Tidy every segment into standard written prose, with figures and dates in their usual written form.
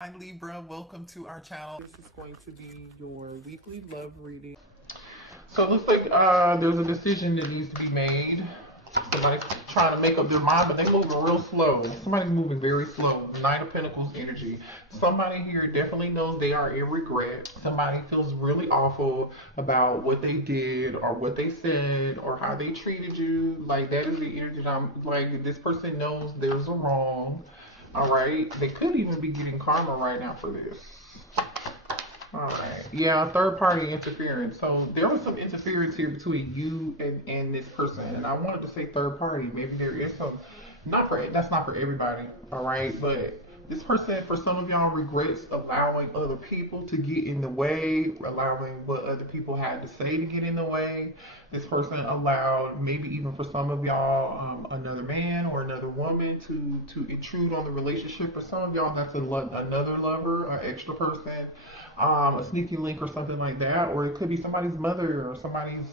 Hi Libra, welcome to our channel. This is going to be your weekly love reading. So it looks like there's a decision that needs to be made. Somebody's trying to make up their mind, but they're moving real slow. Somebody's moving very slow. Knight of Pentacles energy. Somebody here definitely knows they are in regret. Somebody feels really awful about what they did or what they said or how they treated you. Like that is the energy that I'm like, this person knows there's a wrong. All right, they could even be getting karma right now for this. All right, yeah, third party interference. So there was some interference here between you and this person, and I wanted to say third party. Maybe there is some, not for that's not for everybody. All right, but this person, for some of y'all, regrets allowing other people to get in the way, allowing what other people had to say to get in the way. This person allowed, maybe even for some of y'all, another man or another woman to intrude on the relationship. For some of y'all, that's another lover, an extra person, a sneaky link or something like that. Or it could be somebody's mother or somebody's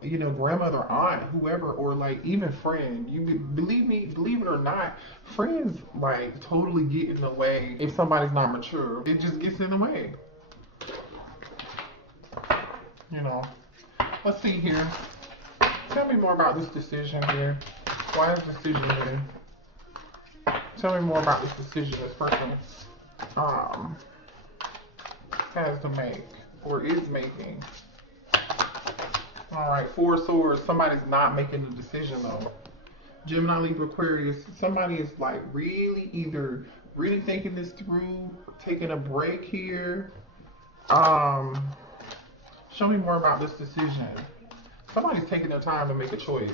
grandmother, aunt, whoever, or like even friend. Believe me, believe it or not, friends like totally get in the way if somebody's not mature. It just gets in the way. You know. Let's see here. Tell me more about this decision here. Why is decision here? Tell me more about this decision this person has to make or is making. All right, Four of Swords. Somebody's not making a decision though. Gemini, Libra, Aquarius. Somebody is like either really thinking this through, taking a break here. Show me more about this decision. Somebody's taking their time to make a choice.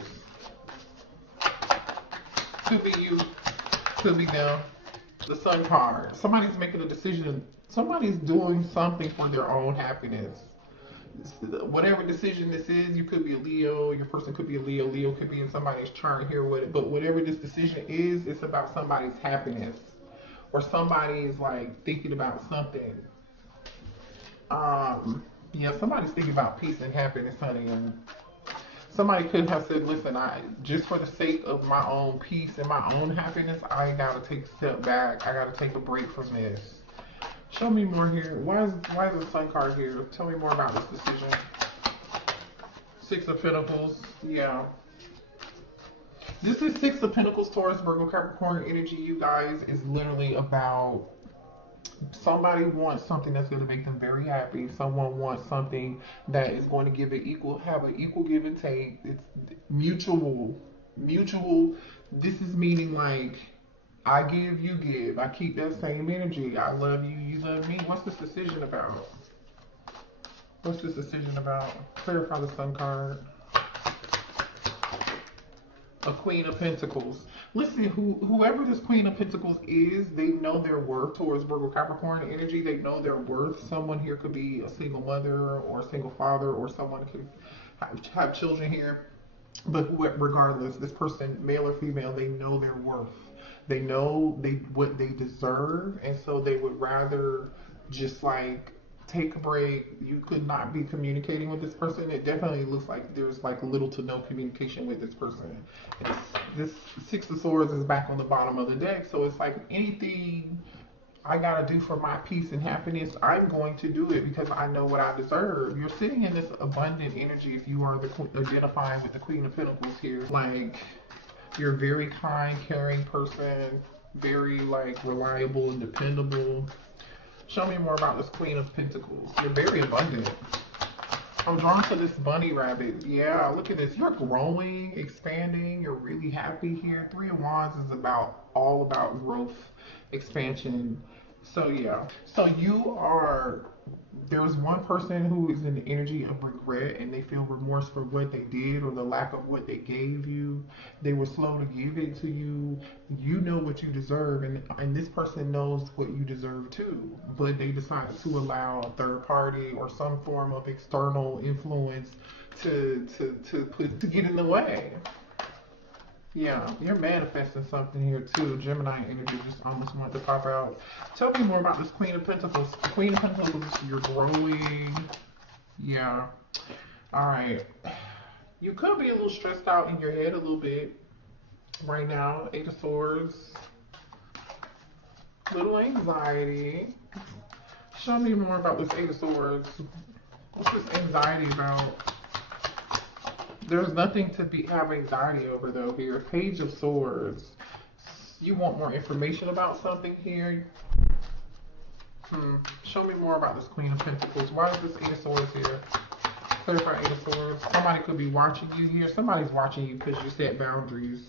Could be you, could be them. The Sun card. Somebody's making a decision. Somebody's doing something for their own happiness. Whatever decision this is, you could be a Leo, your person could be a Leo, Leo could be in somebody's chart here with it, but whatever this decision is, it's about somebody's happiness. Or somebody is like thinking about something. Yeah, somebody's thinking about peace and happiness, honey, and somebody could have said, listen, I just for the sake of my own peace and my own happiness, I gotta take a step back. I gotta take a break from this. Show me more here. Why is the Sun card here? Tell me more about this decision. Six of Pentacles. Yeah. This is Six of Pentacles, Taurus, Virgo, Capricorn energy, you guys, is literally about somebody wants something that's going to make them very happy. Someone wants something that is going to have an equal give and take. It's mutual. Mutual. This is meaning like I give, you give. I keep that same energy. I love you, you love me. What's this decision about? What's this decision about? Clarify the Sun card. A Queen of Pentacles. Listen, whoever this Queen of Pentacles is, they know their worth. Towards Virgo Capricorn energy, they know their worth. Someone here could be a single mother or a single father, or someone could have children here. But regardless, this person, male or female, they know their worth. They know what they deserve, and so they would rather just like take a break. You could not be communicating with this person. It definitely looks like there's like little to no communication with this person. This Six of Swords is back on the bottom of the deck, so it's like anything I gotta do for my peace and happiness, I'm going to do it because I know what I deserve. You're sitting in this abundant energy if you are identifying with the Queen of Pentacles here. Like, you're a very kind, caring person, very like reliable and dependable. Show me more about this Queen of Pentacles. You're very abundant. I'm drawn to this bunny rabbit. Yeah, look at this. You're growing, expanding. You're really happy here. Three of Wands is all about growth, expansion. So yeah. So there's one person who is in the energy of regret and they feel remorse for what they did or the lack of what they gave you. They were slow to give it to you. You know what you deserve, and this person knows what you deserve too. But they decide to allow a third party or some form of external influence to get in the way. Yeah, you're manifesting something here too. Gemini energy just almost wanted to pop out. Tell me more about this Queen of Pentacles. Queen of Pentacles, you're growing. Yeah. All right. You could be a little stressed out in your head a little bit right now. Eight of Swords. Little anxiety. Show me more about this Eight of Swords. What's this anxiety about? There's nothing to have anxiety over though here. Page of Swords. You want more information about something here? Show me more about this Queen of Pentacles. Why is this Eight of Swords here? Clarify Eight of Swords. Somebody could be watching you here. Somebody's watching you because you set boundaries.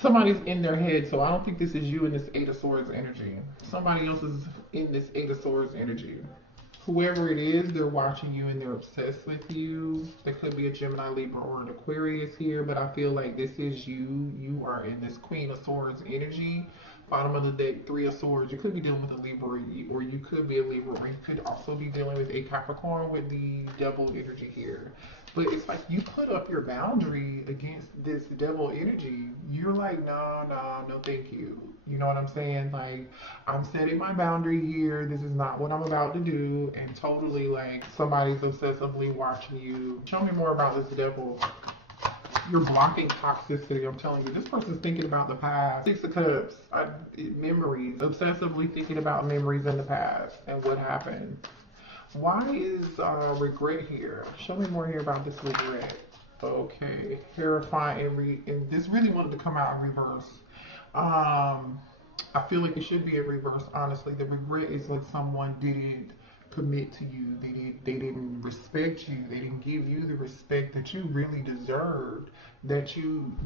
Somebody's in their head, so I don't think this is you in this Eight of Swords energy. Somebody else is in this Eight of Swords energy. Whoever it is, they're watching you and they're obsessed with you. There could be a Gemini, Libra, or an Aquarius here, but I feel like this is you. You are in this Queen of Swords energy. Bottom of the deck, Three of Swords. You could be dealing with a Libra, or you could be a Libra, or you could also be dealing with a Capricorn with the Devil energy here. But it's like you put up your boundary against this Devil energy. You're like, no, thank you. You know what I'm saying? Like, I'm setting my boundary here. This is not what I'm about to do. And totally like somebody's obsessively watching you. Show me more about this Devil. You're blocking toxicity. I'm telling you, this person's thinking about the past. Six of Cups, memories. Obsessively thinking about memories in the past and what happened. Why is regret here? Show me more here about this regret. Okay, terrifying, and this really wanted to come out in reverse. I feel like it should be in reverse, honestly. The regret is like someone didn't commit to you. They didn't respect you. They didn't give you the respect that you really deserved. They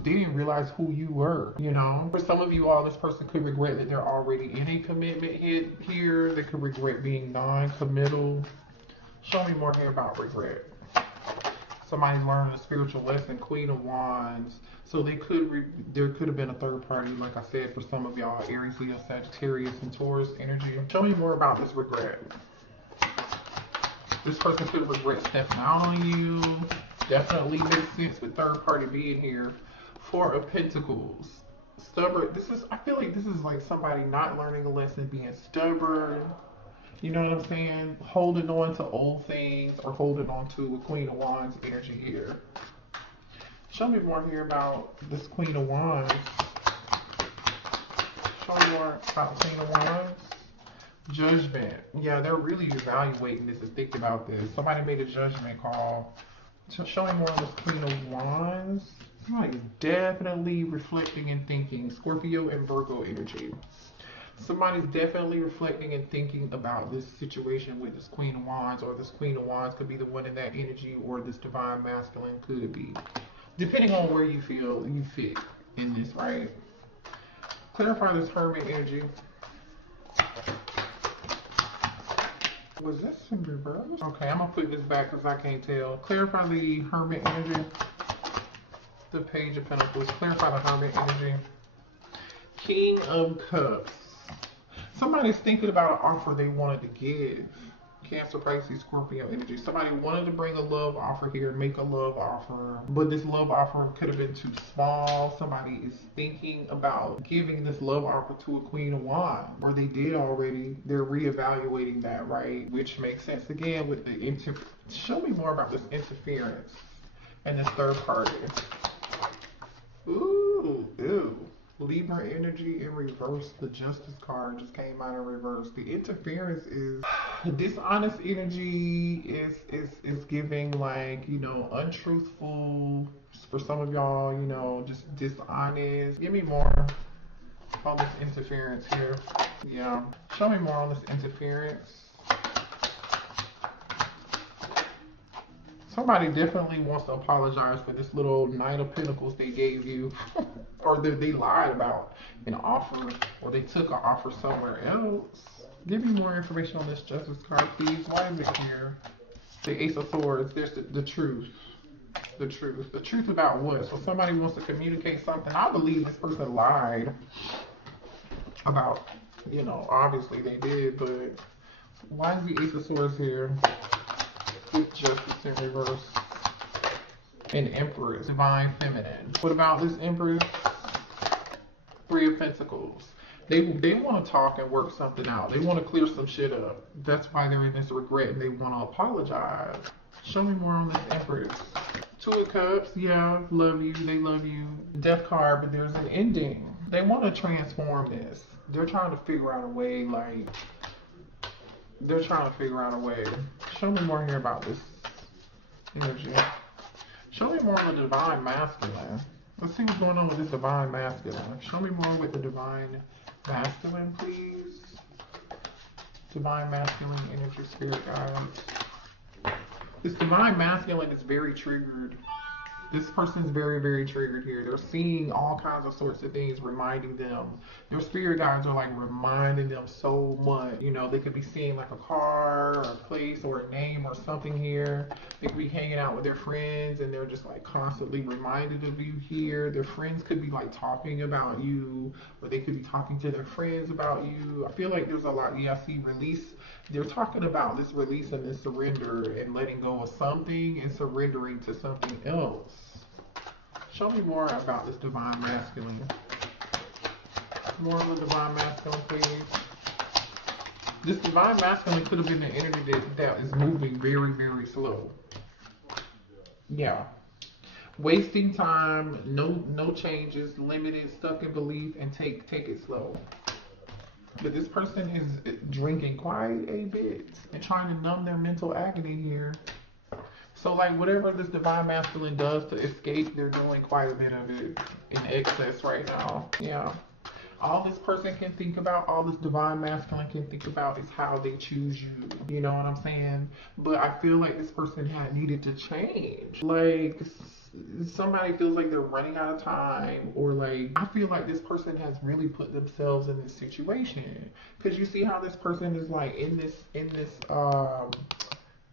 didn't realize who you were, you know? For some of you all, this person could regret that they're already in a commitment here. They could regret being non-committal. Show me more here about regret. Somebody's learning a spiritual lesson. Queen of Wands. So there could have been a third party, like I said, for some of y'all, Aries, Leo, Sagittarius, and Taurus energy. Show me more about this regret. This person could regret stepping out on you. Definitely makes sense with third party being here. Four of Pentacles. Stubborn. I feel like this is like somebody not learning a lesson, being stubborn. You know what I'm saying? Holding on to old things or holding on to a Queen of Wands energy here. Show me more here about this Queen of Wands. Show me more about the Queen of Wands. Judgment. Yeah, they're really evaluating this and thinking about this. Somebody made a judgment call. Showing more of this Queen of Wands. Somebody's definitely reflecting and thinking. Scorpio and Virgo energy. Somebody's definitely reflecting and thinking about this situation with this Queen of Wands, or this Queen of Wands could be the one in that energy, or this Divine Masculine could be. Depending on where you feel you fit in this, right? Clarify this Hermit energy. Was this in reverse? Okay, I'm gonna put this back because I can't tell. Clarify the Hermit energy. The Page of Pentacles. Clarify the Hermit energy. King of Cups. Somebody's thinking about an offer they wanted to give. Cancer, Pisces, Scorpio energy. Somebody wanted to bring a love offer here, make a love offer, but this love offer could have been too small. Somebody is thinking about giving this love offer to a Queen of Wands, or they did already. They're reevaluating that, right? Which makes sense again with the show me more about this interference and this third party. Ooh, ew. Libra energy in reverse. The Justice card just came out in reverse. The interference is dishonest energy. Is giving, like, you know, untruthful. For some of y'all, you know, just dishonest. Give me more on this interference here. Yeah, show me more on this interference. Somebody definitely wants to apologize for this little Knight of Pentacles they gave you, or that they lied about an offer, or they took an offer somewhere else. Give me more information on this Justice card, please. Why is it here? The Ace of Swords. There's the truth. The truth. The truth about what? So somebody wants to communicate something. I believe this person lied about, you know, obviously they did, but why is the Ace of Swords here? Justice in reverse. An Empress, Divine Feminine. What about this Empress? Three of Pentacles. They want to talk and work something out. They want to clear some shit up. That's why they're in this regret and they want to apologize. Show me more on this Empress. Two of Cups. Yeah, love you. They love you. Death card, but there's an ending. They want to transform this. They're trying to figure out a way, like, they're trying to figure out a way. Show me more here about this energy. Show me more of the divine masculine. Let's see what's going on with this divine masculine. Show me more with the divine masculine, please. Divine masculine energy, spirit guides. This divine masculine is very triggered. This person's very, very triggered here. They're seeing all kinds of sorts of things, reminding them. Their spirit guides are like reminding them so much. You know, they could be seeing like a car or a place or a name or something here. They could be hanging out with their friends and they're just like constantly reminded of you here. Their friends could be like talking about you, or they could be talking to their friends about you. I feel like there's a lot. Yeah, I see release. They're talking about this release and this surrender and letting go of something and surrendering to something else. Show me more about this divine masculine. More of the divine masculine, please. This divine masculine could have been the energy that is moving very, very slow. Yeah. Wasting time, no changes, limited, stuck in belief, and take it slow. But this person is drinking quite a bit and trying to numb their mental agony here. So like whatever this divine masculine does to escape, they're doing quite a bit of it in excess right now. Yeah. All this person can think about, all this divine masculine can think about is how they choose you. You know what I'm saying? But I feel like this person had needed to change. Like somebody feels like they're running out of time, or like I feel like this person has really put themselves in this situation. Because you see how this person is like in this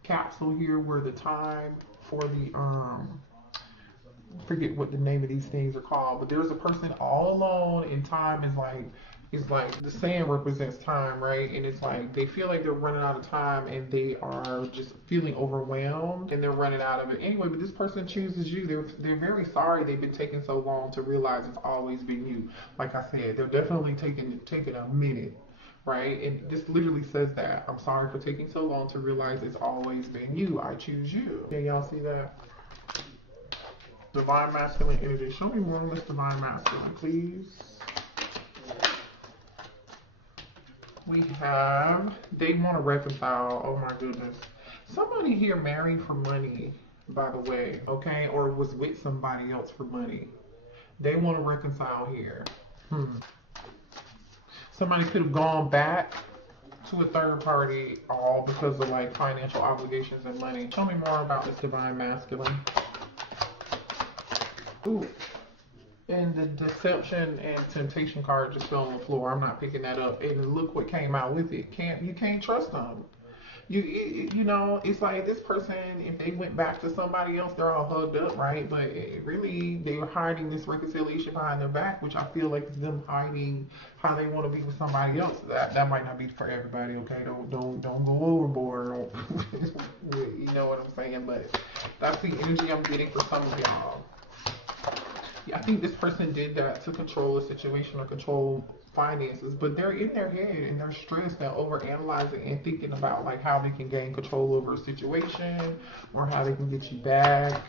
capsule here where the time for the forget what the name of these things are called, but there's a person all alone and time is like the sand represents time, right? And it's like they feel like they're running out of time and they are just feeling overwhelmed and they're running out of it anyway. But this person chooses you. They're very sorry they've been taking so long to realize it's always been you. Like I said, they're definitely taking a minute. Right? And this literally says that. I'm sorry for taking so long to realize it's always been you. I choose you. Yeah, y'all see that? Divine masculine energy. Show me more on this divine masculine, please. We have, they want to reconcile. Oh my goodness. Somebody here married for money, by the way, okay? Or was with somebody else for money. They want to reconcile here. Somebody could have gone back to a third party all because of like financial obligations and money. Tell me more about this divine masculine. Ooh. And the deception and temptation card just fell on the floor. I'm not picking that up. And look what came out with it. You can't trust them. You know, it's like this person, if they went back to somebody else, they're all hugged up, right? But really, they were hiding this reconciliation behind their back, which I feel like is them hiding how they want to be with somebody else. That might not be for everybody, okay? Don't go overboard. You know what I'm saying? But that's the energy I'm getting for some of y'all. Yeah, I think this person did that to control the situation or control finances, but they're in their head and they're stressed and overanalyzing and thinking about like how they can gain control over a situation or how they can get you back,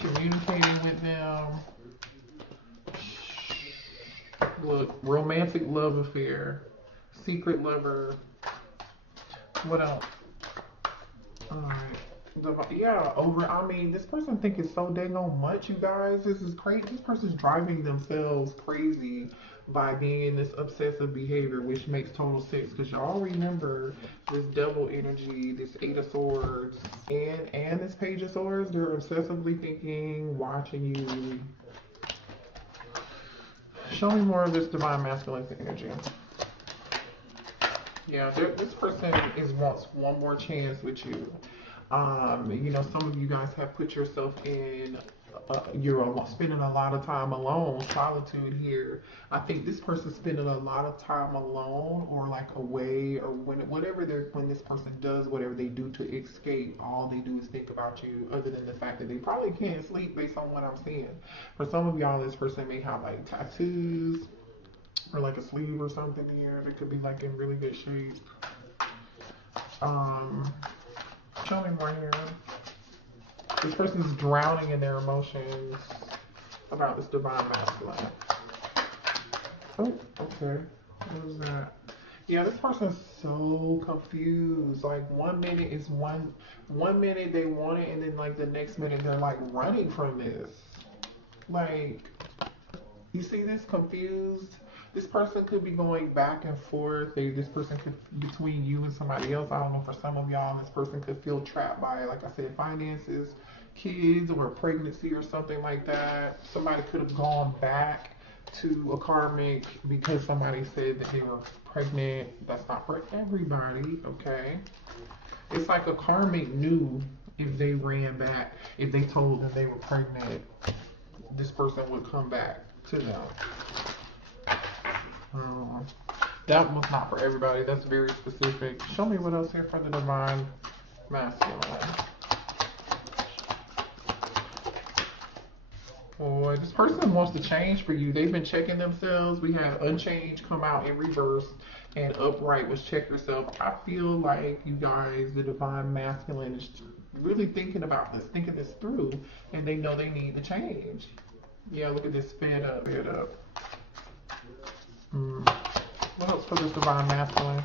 communicating with them. Look, romantic love affair, secret lover. What else? All right. Yeah, I mean, this person thinking so dang on much, you guys. This is crazy. This person's driving themselves crazy by being in this obsessive behavior, which makes total sense because y'all remember this devil energy, this 8 of Swords, and this Page of Swords. They're obsessively thinking, watching you. Show me more of this divine masculine energy. Yeah, this person wants one more chance with you. You know, some of you guys have put yourself in, you're spending a lot of time alone, solitude here. I think this person's spending a lot of time alone or like away or when this person does whatever they do to escape, all they do is think about you other than the fact that they probably can't sleep based on what I'm seeing. For some of y'all, this person may have like tattoos or like a sleeve or something here. It could be like in really good shape. Show me more here. This person's drowning in their emotions about this divine masculine. Oh, okay. What was that? Yeah, this person's so confused. Like one minute they want it, and then like the next minute they're like running from this. Like, you see this confused? This person could be going back and forth. This person could, between you and somebody else. I don't know, for some of y'all, this person could feel trapped by, like I said, finances, kids, or pregnancy or something like that. Somebody could have gone back to a karmic because somebody said that they were pregnant. That's not for everybody, okay? It's like a karmic knew if they ran back, if they told them they were pregnant, this person would come back to them. That was not for everybody. That's very specific. Show me what else here for the divine masculine. Boy, this person wants to change for you. They've been checking themselves. We have unchanged come out in reverse, and upright was check yourself. I feel like you guys, the divine masculine, is really thinking about this, thinking this through, and they know they need to change. Yeah, look at this, fed up, fed up. What else for this divine masculine?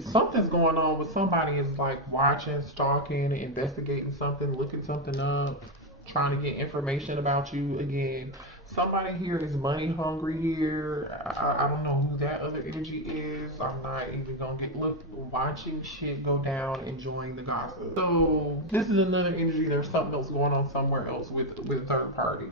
Something's going on with somebody is like watching, stalking, investigating something, looking something up, trying to get information about you again. Somebody here is money hungry here. I don't know who that other energy is. I'm not even gonna watching shit go down, enjoying the gossip. So this is another energy. There's something else going on somewhere else with third party.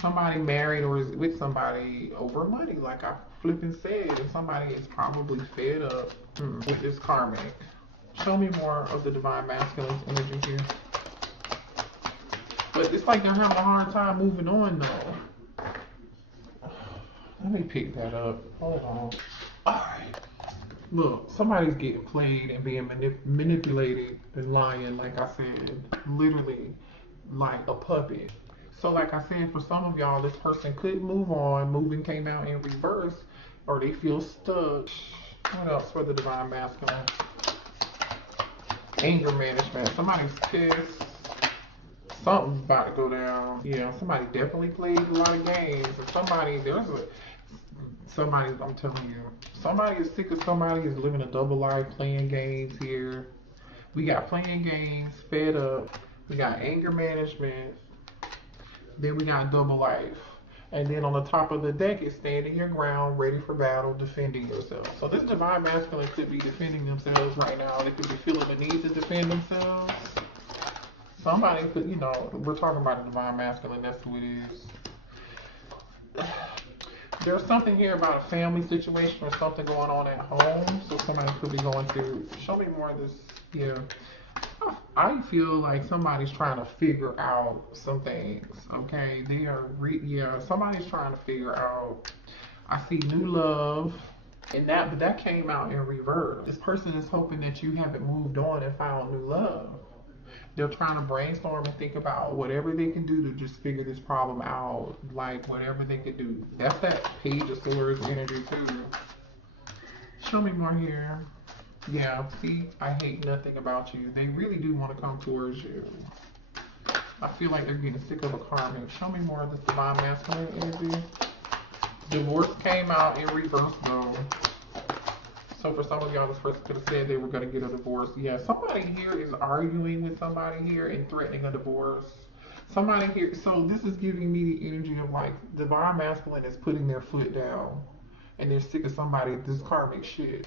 Somebody married or is with somebody over money, like I flipping said, and somebody is probably fed up with this karmic. Show me more of the divine masculine's energy here. But it's like they're having a hard time moving on though. Let me pick that up. Hold on. Alright. Look, somebody's getting played and being manipulated and lying, like I said. Literally like a puppet. So like I said, for some of y'all, this person could move on. Moving came out in reverse, or they feel stuck. What else for the divine masculine? Anger management. Somebody's pissed. Something's about to go down. Yeah, somebody definitely played a lot of games. And somebody, I'm telling you, somebody is sick of somebody is living a double life, playing games here. We got playing games, fed up. We got anger management. Then we got double life. And then on the top of the deck is standing your ground, ready for battle, defending yourself. So this divine masculine could be defending themselves right now. They could be feeling the need to defend themselves. Somebody could, you know, we're talking about a divine masculine, that's who it is. There's something here about a family situation or something going on at home. So somebody could be going through, show me more of this here. I feel like somebody's trying to figure out some things, okay? They are, somebody's trying to figure out, I see new love, and but that came out in reverse. This person is hoping that you haven't moved on and found new love. They're trying to brainstorm and think about whatever they can do to just figure this problem out, like whatever they could do. That's that Page of Swords energy too. Show me more here. Yeah, see, I hate nothing about you. They really do want to come towards you. I feel like they're getting sick of a karmic. Show me more of this divine masculine energy. Divorce came out in reverse though. So for some of y'all, this person could have said they were going to get a divorce. Yeah, somebody here is arguing with somebody here and threatening a divorce. Somebody here, so this is giving me the energy of like, divine masculine is putting their foot down. And they're sick of somebody, this karmic shit.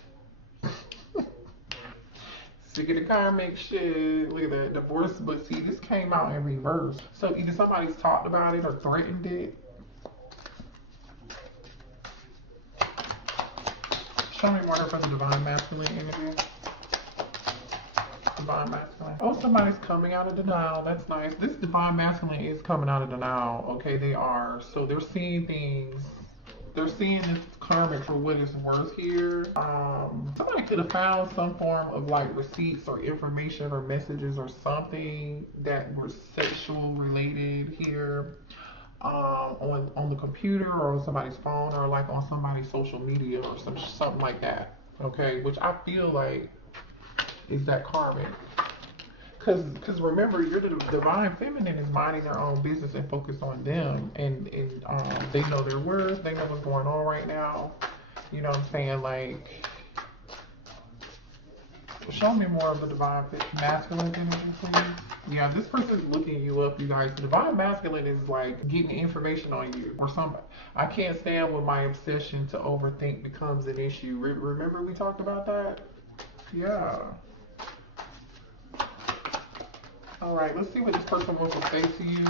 Sick of the karmic shit. Look at that divorce. But see, this came out in reverse. So either somebody's talked about it or threatened it. Show me more for the divine masculine energy. Divine masculine. Oh, somebody's coming out of denial. That's nice. This divine masculine is coming out of denial. Okay, they are. So they're seeing things. They're seeing this karmic for what it's worth here. Somebody could have found some form of like receipts or information or messages or something that were sexual related here on the computer or on somebody's phone or like on somebody's social media or something like that. Okay, which I feel like is that karmic. Because remember, you're the divine feminine is minding their own business and focus on them, and they know their worth, they know what's going on right now. You know what I'm saying? Like, show me more of the divine masculine energy, please. Yeah, this person's looking you up, you guys. The divine masculine is like getting information on you or something. I can't stand when my obsession to overthink becomes an issue. Remember we talked about that? Yeah. All right, let's see what this person wants to say to you.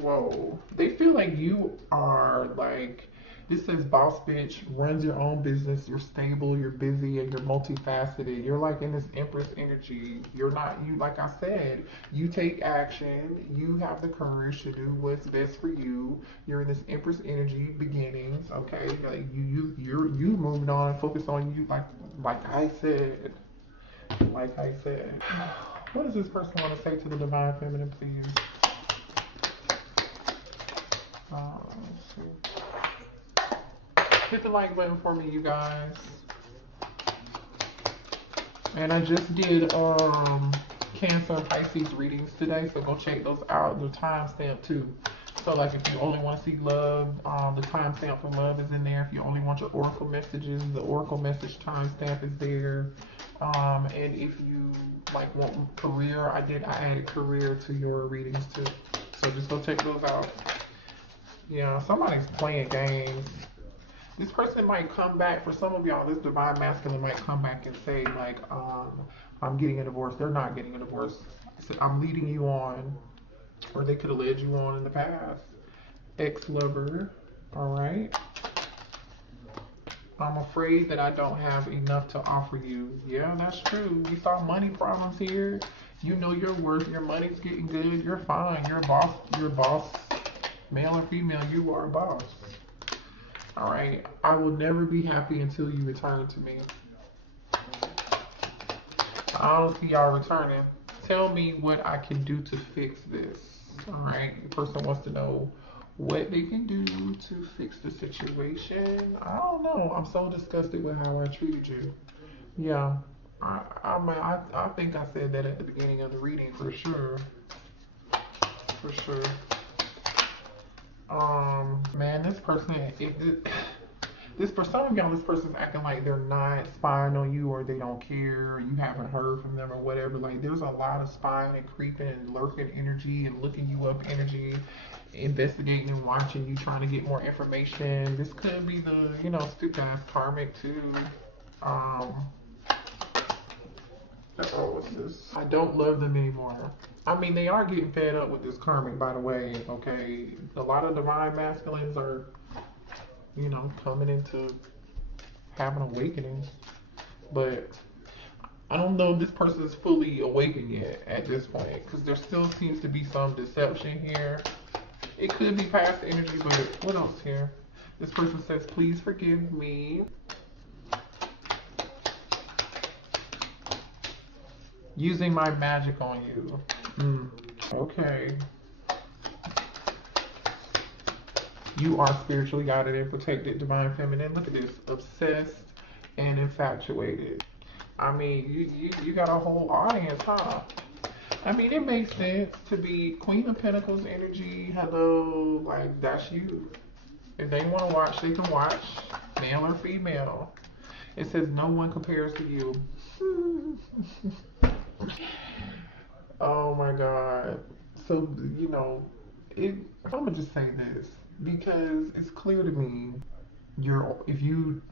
Whoa. They feel like you are like, this says boss bitch, runs your own business, you're stable, you're busy, and you're multifaceted. You're like in this empress energy. You're not, you, like I said, you take action, you have the courage to do what's best for you. You're in this empress energy beginnings, okay? Like you moved on and focused on you, like I said. Like I said. What does this person want to say to the divine feminine, please? Let's see. Hit the like button for me, you guys. And I just did Cancer and Pisces readings today, so go check those out. The timestamp too. So like if you only want to see love, the timestamp for love is in there. If you only want your oracle messages, the oracle message timestamp is there. And if you like want career, I added career to your readings too. So just go check those out. Yeah, somebody's playing games. This person might come back, for some of y'all, this divine masculine might come back and say like, I'm getting a divorce. They're not getting a divorce. I'm leading you on, or they could have led you on in the past. Ex-lover, all right. I'm afraid that I don't have enough to offer you. Yeah, that's true. We saw money problems here. You know your worth. Your money's getting good. You're fine. You're a boss. You're a boss. Male or female, you are a boss. All right. I will never be happy until you return to me. I don't see y'all returning. Tell me what I can do to fix this. All right. The person wants to know what they can do to fix the situation. I don't know. I'm so disgusted with how I treated you. Yeah. I think I said that at the beginning of the reading for sure. For sure. Man, this person, for some of y'all, this person's acting like they're not spying on you, or they don't care, or you haven't heard from them or whatever. Like there's a lot of spying and creeping and lurking energy and looking you up energy, investigating and watching you, trying to get more information. This could be the, stupid ass karmic too. What's this? I don't love them anymore. I mean, they are getting fed up with this karmic, by the way, okay? A lot of divine masculines are, coming into having awakenings. But I don't know if this person is fully awakened yet at this point, because there still seems to be some deception here. It could be past energy, but what else here? This person says, please forgive me. Using my magic on you. Okay. You are spiritually guided and protected, divine feminine. Look at this. Obsessed and infatuated. I mean, you got a whole audience, huh? I mean, it makes sense to be Queen of Pentacles energy. Hello, like that's you. If they want to watch, they can watch, male or female. It says no one compares to you. Oh my God. So, I'm gonna just say this because it's clear to me if you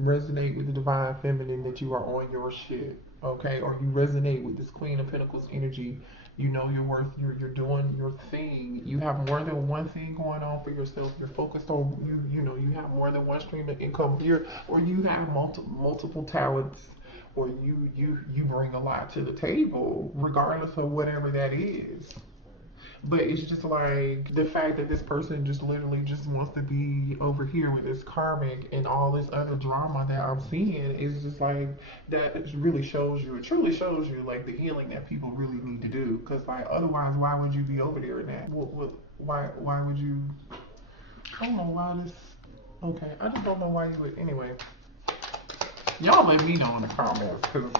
resonate with the divine feminine, that you are on your shit, okay? Or you resonate with this Queen of Pentacles energy, you know your worth, you're doing your thing. You have more than one thing going on for yourself. You're focused on you have more than one stream of income here, or you have multiple talents, or you bring a lot to the table, regardless of whatever that is. But it's just like the fact that this person just literally just wants to be over here with this karmic and all this other drama that I'm seeing is just like, that it really shows you, it truly shows you like the healing that people really need to do. Because like otherwise, why would you be over there in that? Why would you? I don't know why this. Okay, I just don't know why you would. Anyway, y'all let me know in the comments, because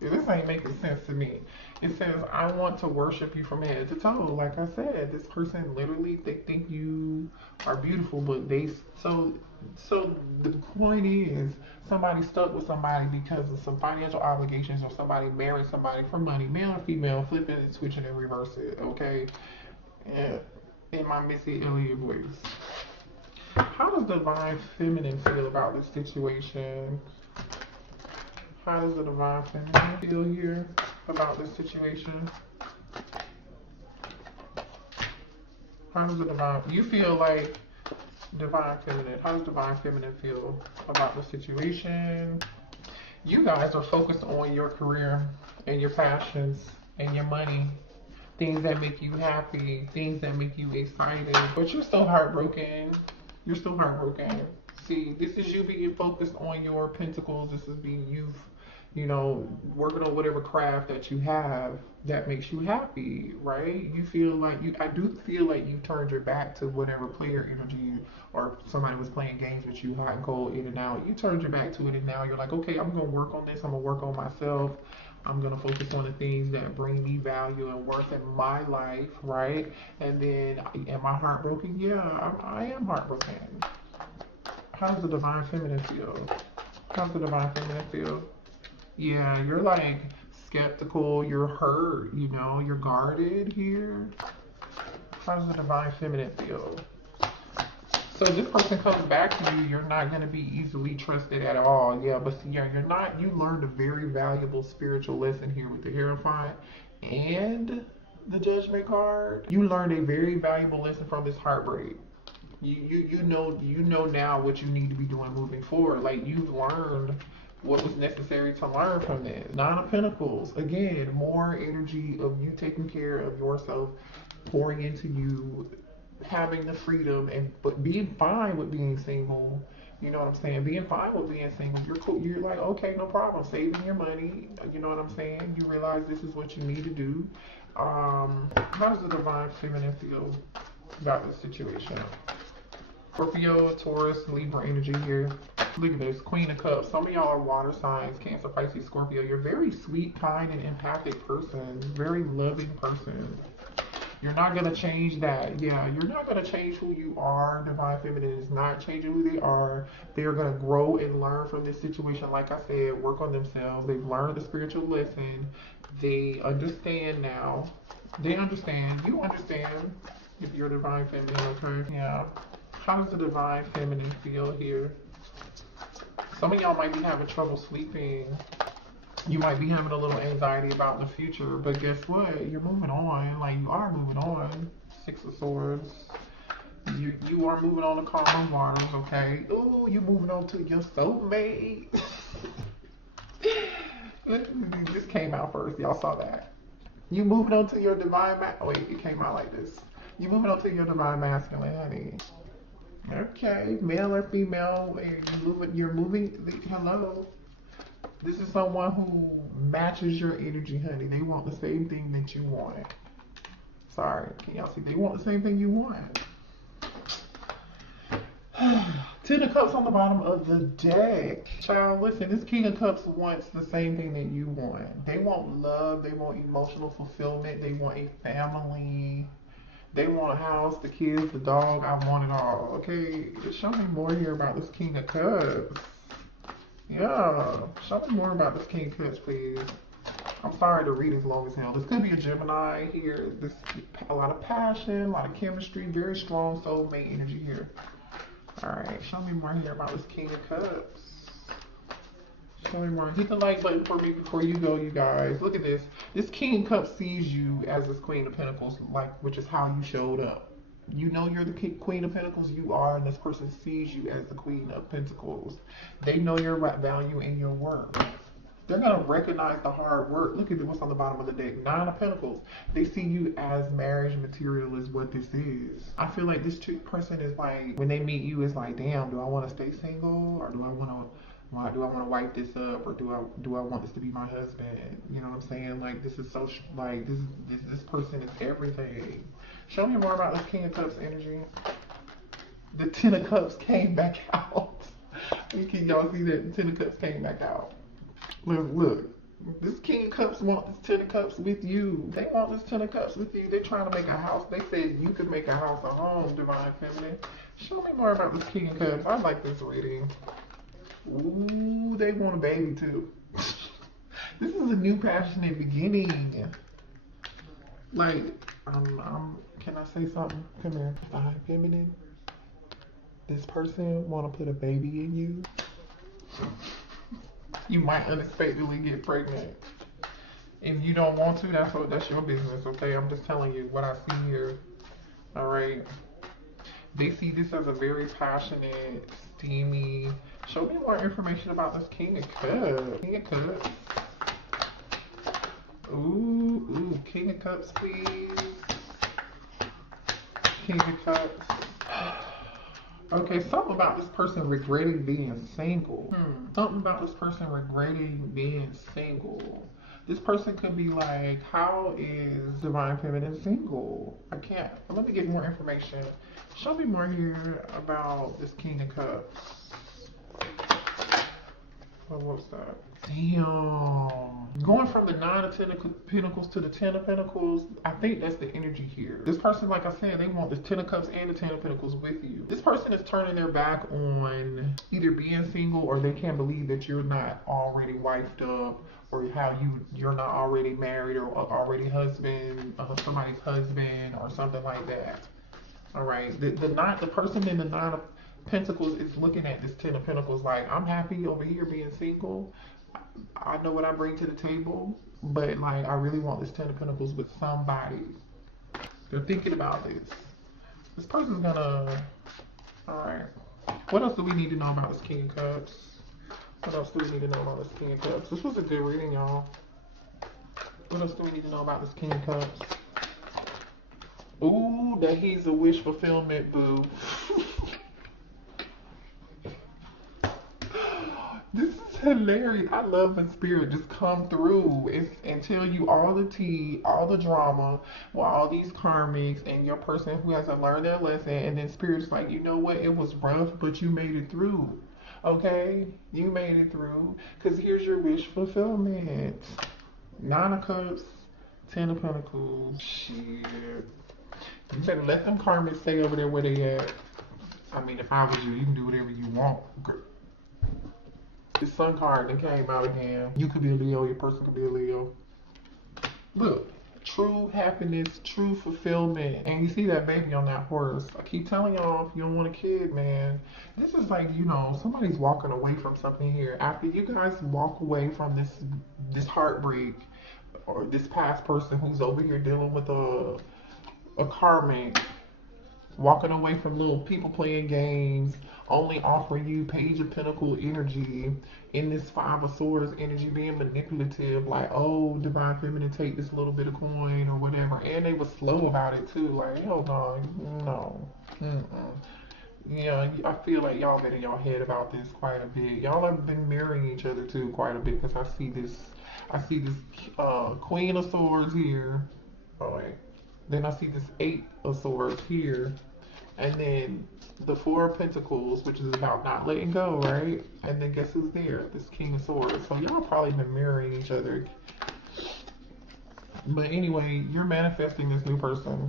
This ain't making sense to me. It says, I want to worship you from head to toe. Like I said, this person literally, they think you are beautiful, but so the point is, somebody stuck with somebody because of some financial obligations, or somebody married somebody for money, male or female, flip it and switch it and reverse it, okay? Yeah. In my Missy Elliott voice. How does divine feminine feel about this situation? How does the divine feminine feel here about this situation? How does the divine, you feel like divine feminine, how does divine feminine feel about the situation? You guys are focused on your career and your passions and your money, things that make you happy, things that make you excited, but you're still heartbroken. You're still heartbroken. See, this is you being focused on your pentacles. This is being you know, working on whatever craft that you have that makes you happy, right? You feel like I do feel like you turned your back to whatever player energy, or somebody was playing games with you, hot and cold, in and out. You turned your back to it, and now you're like, okay, I'm gonna work on this. I'm gonna work on myself. I'm gonna focus on the things that bring me value and worth in my life, right? And then, am I heartbroken? Yeah, I am heartbroken. How does the divine feminine feel? How does the divine feminine feel? Yeah, you're like skeptical, you're hurt, you know, you're guarded here. How does the divine feminine feel? So this person comes back to you, you're not going to be easily trusted at all. Yeah, but see, yeah, you learned a very valuable spiritual lesson here with the Hierophant and the Judgment card. You learned a very valuable lesson from this heartbreak. You know now what you need to be doing moving forward. Like, you've learned what was necessary to learn from this. Nine of Pentacles, again, more energy of you taking care of yourself, pouring into you, having the freedom, but being fine with being single. You know what I'm saying? Being fine with being single. You're cool. You're like, okay, no problem. Saving your money. You know what I'm saying? You realize this is what you need to do. How does the divine feminine feel about this situation? Scorpio, Taurus, Libra energy here. Look at this, Queen of Cups. Some of y'all are water signs, Cancer, Pisces, Scorpio. You're a very sweet, kind, and empathic person. Very loving person. You're not going to change that. Yeah, you're not going to change who you are. Divine Feminine is not changing who they are. They are going to grow and learn from this situation. Like I said, work on themselves. They've learned the spiritual lesson. They understand now. They understand. You understand if you're Divine Feminine, okay? Yeah. How does the Divine Feminine feel here? Some of y'all might be having trouble sleeping. You might be having a little anxiety about the future, but guess what? You're moving on. Like, you are moving on. Six of Swords. You are moving on to calmer waters, okay? Ooh, you moving on to your soulmate. This came out first. Y'all saw that. You moving on to your divine wait, it came out like this. You moving on to your divine masculine, honey. Okay, male or female, you're moving, hello. This is someone who matches your energy, honey. They want the same thing that you want. Sorry, can y'all see? They want the same thing you want. Ten of Cups on the bottom of the deck. Child, listen, this King of Cups wants the same thing that you want. They want love. They want emotional fulfillment. They want a family. They want a house, the kids, the dog. I want it all. Okay, show me more here about this King of Cups. Yeah, show me more about this King of Cups, please. I'm sorry to read as long as hell. This could be a Gemini here. This a lot of passion, a lot of chemistry, very strong soulmate energy here. All right, show me more here about this King of Cups. Show me more. Hit the like button for me before you go, you guys. Look at this. This King of Cups sees you as this Queen of Pentacles, which is how you showed up. You know you're the Queen of Pentacles, you are, and this person sees you as the Queen of Pentacles. They know your value and your worth. They're going to recognize the hard work. Look at what's on the bottom of the deck. Nine of Pentacles. They see you as marriage material is what this is. I feel like this person is like, when they meet you, it's like, damn, do I want to stay single? Or do I want to wipe this up? Or do I want this to be my husband? You know what I'm saying? Like, this is so, like, this person is everything. Show me more about this King of Cups energy. The Ten of Cups came back out. Can y'all see that? The Ten of Cups came back out. Look. This King of Cups want this Ten of Cups with you. They want this Ten of Cups with you. They're trying to make a house. They said you could make a house a home, Divine Feminine. Show me more about this King of Cups. I like this reading. Ooh, they want a baby too. This is a new passionate beginning. Like, can I say something? Come here. Divine Feminine. This person want to put a baby in you. You might unexpectedly get pregnant. If you don't want to, that's your business, okay? I'm just telling you what I see here. All right. They see this as a very passionate, steamy. Show me more information about this King of Cups. King of Cups. Ooh, King of Cups, please. King of Cups. Okay, something about this person regretting being single. Something about this person regretting being single. This person could be like, how is Divine Feminine single? I can't. Let me get more information. Show me more here about this King of Cups. Oh, what's that? Damn. Going from the Nine of Pentacles to the Ten of Pentacles, I think that's the energy here. This person, like I said, they want the Ten of Cups and the Ten of Pentacles with you. This person is turning their back on either being single, or they can't believe that you're not already wifed up, or how you're not already married, or already somebody's husband, or something like that. All right. The person in the Nine of Pentacles is looking at this Ten of Pentacles like, I'm happy over here being single. I know what I bring to the table, but like, I really want this Ten of Pentacles with somebody. They're thinking about this. This person's gonna. All right. What else do we need to know about this King of Cups? What else do we need to know about this King of Cups? This was a good reading, y'all. What else do we need to know about this King of Cups? Ooh, that he's a wish fulfillment, boo. This is hilarious. I love when spirit just come through and tell you all the tea, all the drama, with all these karmics and your person who hasn't learned their lesson, and then spirit's like, you know what, it was rough, but you made it through. Okay? You made it through. Because here's your wish fulfillment. Nine of Cups, Ten of Pentacles. Shit. You better let them karmics stay over there where they at. I mean, if I was you can do whatever you want. The Sun card that came out again. You could be a Leo, your person could be a Leo. Look, true happiness, true fulfillment. And you see that baby on that horse. I keep telling y'all, if you don't want a kid, man, this is like, you know, somebody's walking away from something here. After you guys walk away from this heartbreak, or this past person who's over here dealing with a karmic, walking away from little people playing games, only offering you Page of Pentacle energy, in this Five of Swords energy, being manipulative, like, oh, Divine Feminine, take this little bit of coin or whatever. And they was slow about it too, like, hold on, no. Yeah, I feel like y'all been in y'all head about this quite a bit. Y'all have been mirroring each other too quite a bit, because I see this Queen of Swords here. Oh wait. Then I see this Eight of Swords here. And then the Four of Pentacles, which is about not letting go, right? And then guess who's there? This King of Swords. So y'all probably been mirroring each other. But anyway, you're manifesting this new person.